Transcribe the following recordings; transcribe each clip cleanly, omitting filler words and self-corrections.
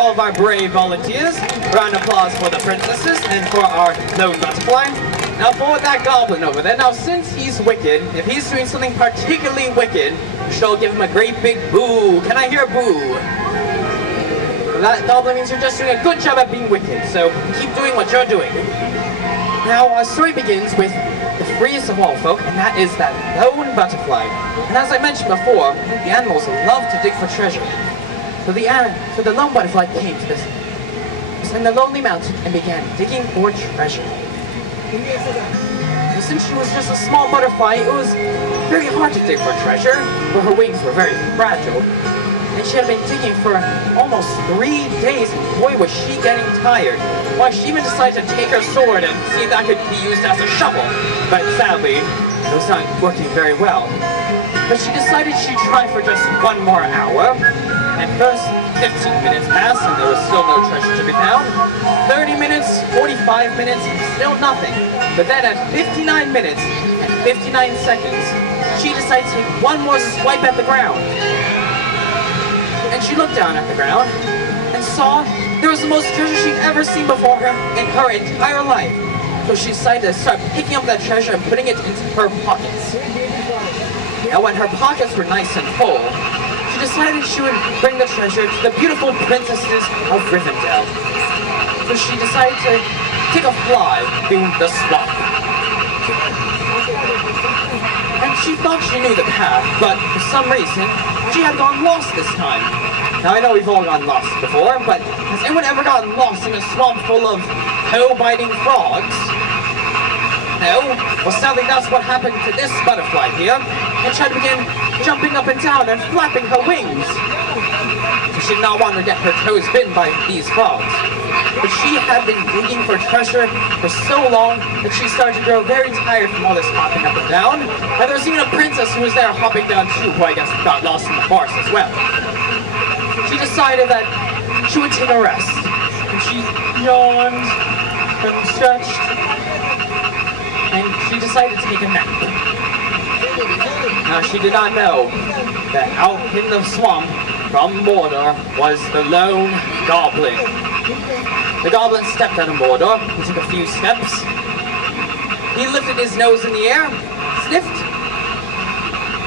All of our brave volunteers. Round of applause for the princesses and for our lone butterfly. Now for that goblin over there. Now since he's wicked, if he's doing something particularly wicked, we should all give him a great big boo. Can I hear a boo? That goblin means you're just doing a good job at being wicked. So keep doing what you're doing. Now our story begins with the freest of all folk, and that is that lone butterfly. And as I mentioned before, the animals love to dig for treasure. So the lone butterfly came to this in the lonely mountain and began digging for treasure. And since she was just a small butterfly, it was very hard to dig for treasure, for her wings were very fragile. And she had been digging for almost 3 days, and boy was she getting tired. Why, she even decided to take her sword and see if that could be used as a shovel. But sadly, it was not working very well. But she decided she'd try for just 1 more hour. And first, 15 minutes passed, and there was still no treasure to be found. 30 minutes, 45 minutes, still nothing. But then at 59 minutes and 59 seconds, she decided to take 1 more swipe at the ground. And she looked down at the ground and saw there was the most treasure she'd ever seen before her in her entire life. So she decided to start picking up that treasure and putting it into her pockets. Now when her pockets were nice and full, she decided she would bring the treasure to the beautiful princesses of Rivendell. So she decided to take a fly through the swamp. And she thought she knew the path, but for some reason, she had gone lost this time. Now I know we've all gone lost before, but has anyone ever gotten lost in a swamp full of toe-biting frogs? No? Well, sadly that's what happened to this butterfly here, and she began jumping up and down and flapping her wings. She did not want to get her toes bitten by these frogs. But she had been digging for treasure for so long that she started to grow very tired from all this hopping up and down. And there was even a princess who was there hopping down too, who I guess got lost in the forest as well. She decided that she would take a rest. And she yawned and stretched. And she decided to take a nap. Now she did not know that out in the swamp from Mordor was the lone goblin. The goblin stepped out of Mordor. He took a few steps. He lifted his nose in the air, sniffed,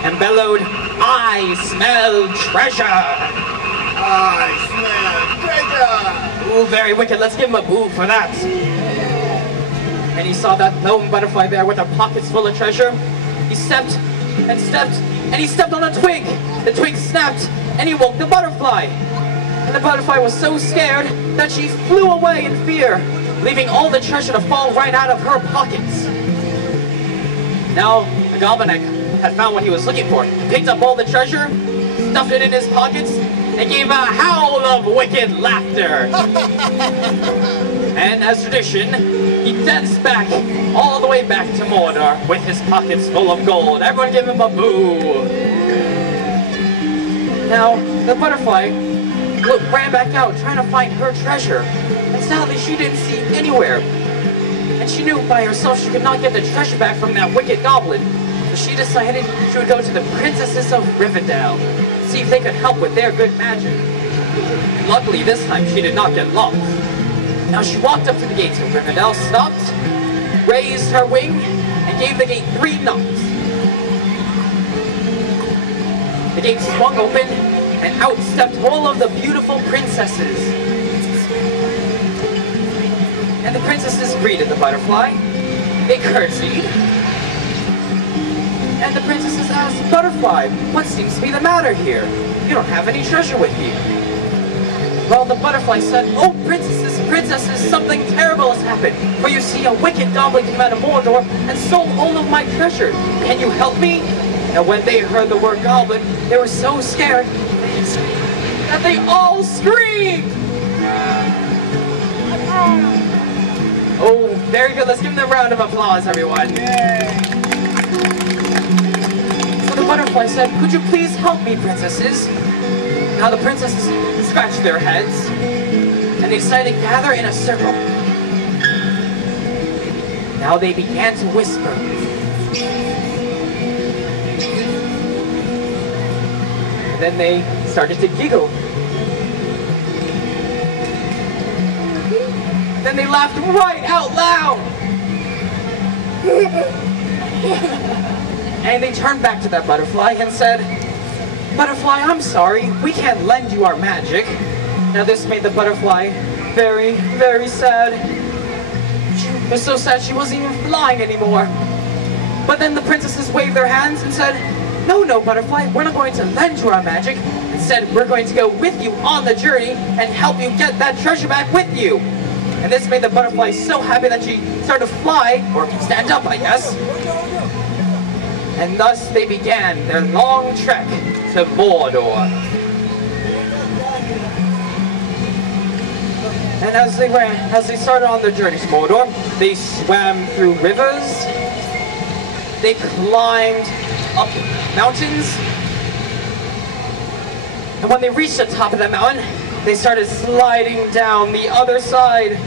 and bellowed, "I smell treasure! I smell treasure!" Ooh, very wicked. Let's give him a boo for that. And he saw that lone butterfly there with her pockets full of treasure. He stepped and stepped, and he stepped on a twig. The twig snapped, and he woke the butterfly. And the butterfly was so scared that she flew away in fear, leaving all the treasure to fall right out of her pockets. Now, the goblin had found what he was looking for. He picked up all the treasure, stuffed it in his pockets, and gave a howl of wicked laughter. And as tradition, he danced back, all the way back to Mordor, with his pockets full of gold. Everyone give him a boo! Now, the butterfly ran back out, trying to find her treasure. And sadly, she didn't see anywhere. And she knew by herself she could not get the treasure back from that wicked goblin. So she decided she would go to the princesses of Rivendell, see if they could help with their good magic. And luckily, this time, she did not get lost. Now she walked up to the gates of Rivendell, stopped, raised her wing, and gave the gate 3 knocks. The gate swung open, and out stepped all of the beautiful princesses. And the princesses greeted the butterfly. They curtsied. And the princesses asked, "Butterfly, what seems to be the matter here? You don't have any treasure with you." Well, the butterfly said, "Oh, princesses, something terrible has happened. For you see, a wicked goblin came out of Mordor and stole all of my treasure. Can you help me?" And when they heard the word goblin, they were so scared that they all screamed! Oh, very good. Let's give them a round of applause, everyone. Yay. So the butterfly said, "Could you please help me, princesses?" Now the princesses scratched their heads, and they decided to gather in a circle. Now they began to whisper. And then they started to giggle. Then they laughed right out loud. And they turned back to that butterfly and said, "Butterfly, I'm sorry, we can't lend you our magic." Now this made the butterfly very, very sad. She was so sad she wasn't even flying anymore. But then the princesses waved their hands and said, "No, no, butterfly, we're not going to lend you our magic. Instead, we're going to go with you on the journey and help you get that treasure back with you." And this made the butterfly so happy that she started to fly, or stand up, I guess. And thus they began their long trek to Mordor. And as they started on their journey to Mordor, they swam through rivers, they climbed up mountains, and when they reached the top of the mountain, they started sliding down the other side,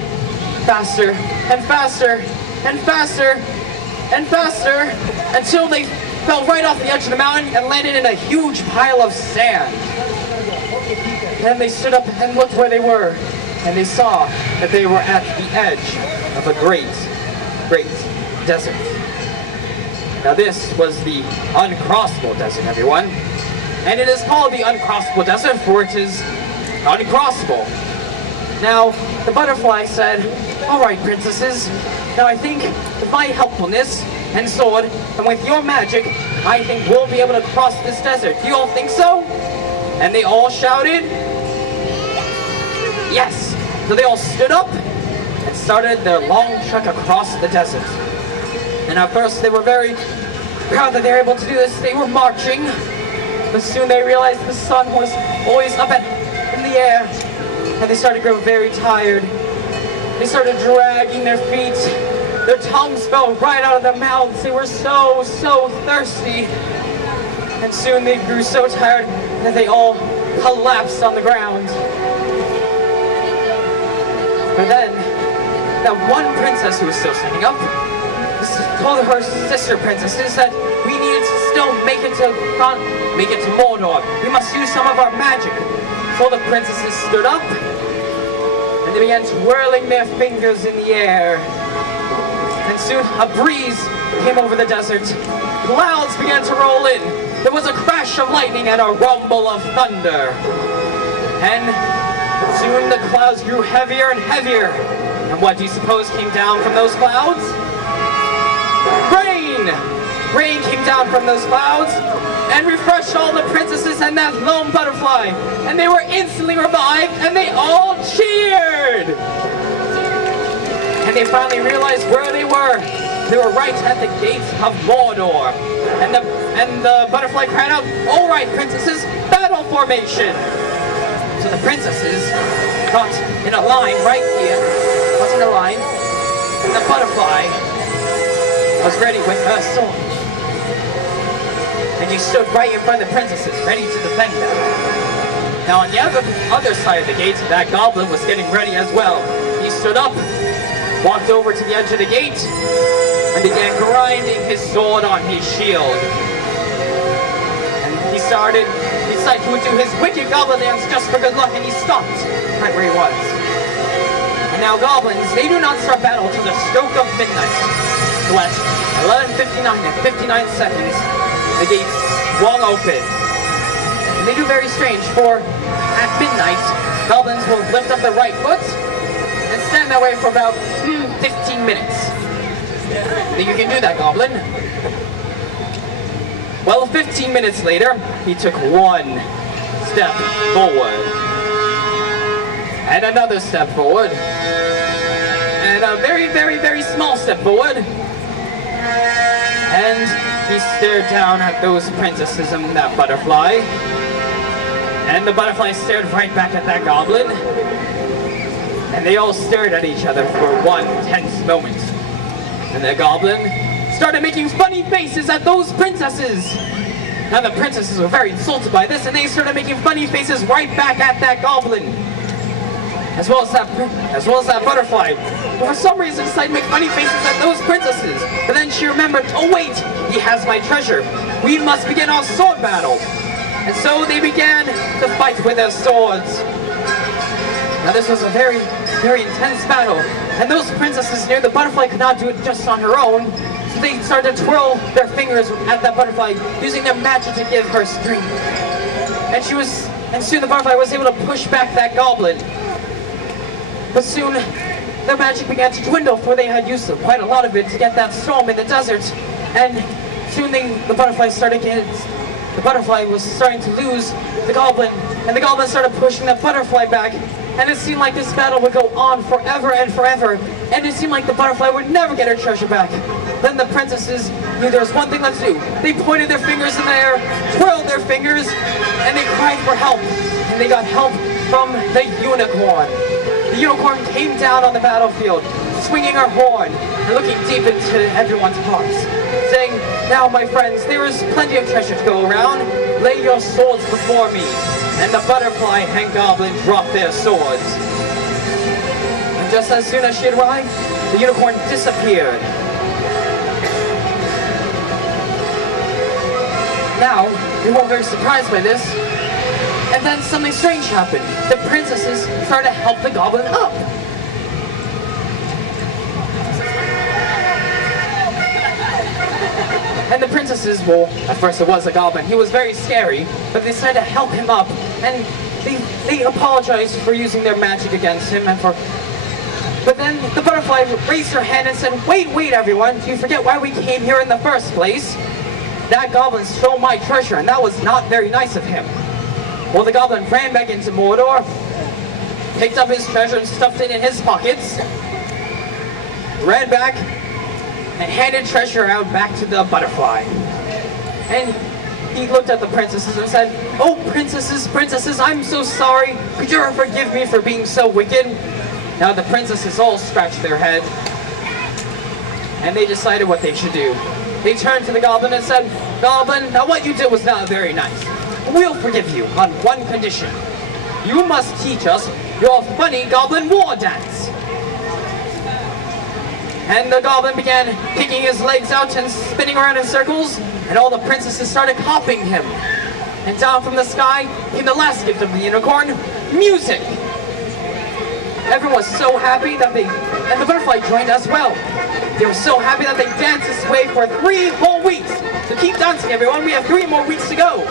faster and faster and faster and faster, until they fell right off the edge of the mountain and landed in a huge pile of sand. Then they stood up and looked where they were, and they saw that they were at the edge of a great, great desert. Now this was the uncrossable desert, everyone. And it is called the uncrossable desert, for it is uncrossable. Now, the butterfly said, "All right, princesses, now I think with my helpfulness and sword, and with your magic, I think we'll be able to cross this desert. Do you all think so?" And they all shouted, "Yes!" So they all stood up and started their long trek across the desert. And at first they were very proud that they were able to do this. They were marching, but soon they realized the sun was always up in the air, and they started to grow very tired. They started dragging their feet. Their tongues fell right out of their mouths. They were so, so thirsty. And soon they grew so tired that they all collapsed on the ground. But then, that one princess who was still standing up told her sister princesses that we needed to still make it to Mordor. We must use some of our magic. So the princesses stood up, and they began twirling their fingers in the air. And soon a breeze came over the desert. Clouds began to roll in. There was a crash of lightning and a rumble of thunder. And soon the clouds grew heavier and heavier. And what do you suppose came down from those clouds? Rain! Rain came down from those clouds and refreshed all the princesses and that lone butterfly. And they were instantly revived, and they all cheered! And they finally realized where they were. They were right at the gates of Mordor. And the butterfly cried out, "All right, princesses, battle formation!" So the princesses got in a line right here. Got in a line. And the butterfly was ready with her sword. And she stood right in front of the princesses, ready to defend them. Now on the other side of the gate, that goblin was getting ready as well. He stood up, walked over to the edge of the gate, and began grinding his sword on his shield. And he decided he would do his wicked goblin dance just for good luck, and he stopped right where he was. And now goblins, they do not start battle till the stroke of midnight. So at 11:59 and 59 seconds, the gates swung open. And they do very strange, for at midnight, goblins will lift up their right foot and stand that way for about 15 minutes. Think you can do that, goblin? Well, 15 minutes later, he took one step forward, and another step forward, and a very, very, very small step forward. And he stared down at those princesses and that butterfly. And the butterfly stared right back at that goblin. And they all stared at each other for one tense moment. And the goblin started making funny faces at those princesses. Now the princesses were very insulted by this, and they started making funny faces right back at that goblin. As well as that butterfly. But for some reason decided to make funny faces at those princesses. But then she remembered, oh wait, he has my treasure. We must begin our sword battle. And so they began to fight with their swords. Now this was a very, very intense battle, and those princesses knew the butterfly could not do it just on her own, so they started to twirl their fingers at that butterfly, using their magic to give her strength. And soon the butterfly was able to push back that goblin. But soon, their magic began to dwindle, for they had used quite a lot of it to get that storm in the desert. And soon the butterfly was starting to lose the goblin, and the goblin started pushing the butterfly back. And it seemed like this battle would go on forever and forever, and it seemed like the butterfly would never get her treasure back. Then the princesses knew there was one thing left to do. They pointed their fingers in the air, twirled their fingers, and they cried for help. And they got help from the unicorn. The unicorn came down on the battlefield, swinging her horn and looking deep into everyone's hearts, saying, "Now, my friends, there is plenty of treasure to go around. Lay your swords before me." And the butterfly and goblin dropped their swords. And just as soon as she arrived, the unicorn disappeared. Now, we were very surprised by this, and then something strange happened. The princesses started to help the goblin up. And the princesses, well, at first it was a goblin. He was very scary, but they started to help him up, and they apologized for using their magic against him, but then the butterfly raised her hand and said, wait, everyone, do you forget why we came here in the first place? That goblin stole my treasure, and that was not very nice of him. Well, the goblin ran back into Mordor, picked up his treasure and stuffed it in his pockets, ran back, and handed treasure out back to the butterfly. And he looked at the princesses and said, "Oh, princesses, I'm so sorry. Could you ever forgive me for being so wicked?" Now the princesses all scratched their head, and they decided what they should do. They turned to the goblin and said, "Goblin, now what you did was not very nice. We'll forgive you on one condition. You must teach us your funny goblin war dance." And the goblin began kicking his legs out and spinning around in circles, and all the princesses started copying him. And down from the sky came the last gift of the unicorn, music. Everyone was so happy and the butterfly joined as well. They were so happy that they danced this way for 3 whole weeks. So keep dancing, everyone. We have 3 more weeks to go.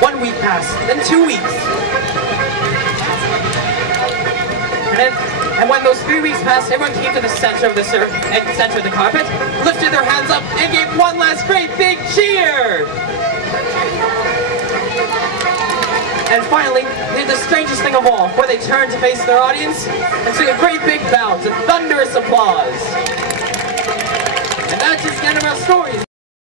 1 week passed, then 2 weeks. And when those 3 weeks passed, everyone came to the center of the carpet, lifted their hands up, and gave one last great big cheer. And finally, they did the strangest thing of all, where they turned to face their audience and took a great big bow to thunderous applause.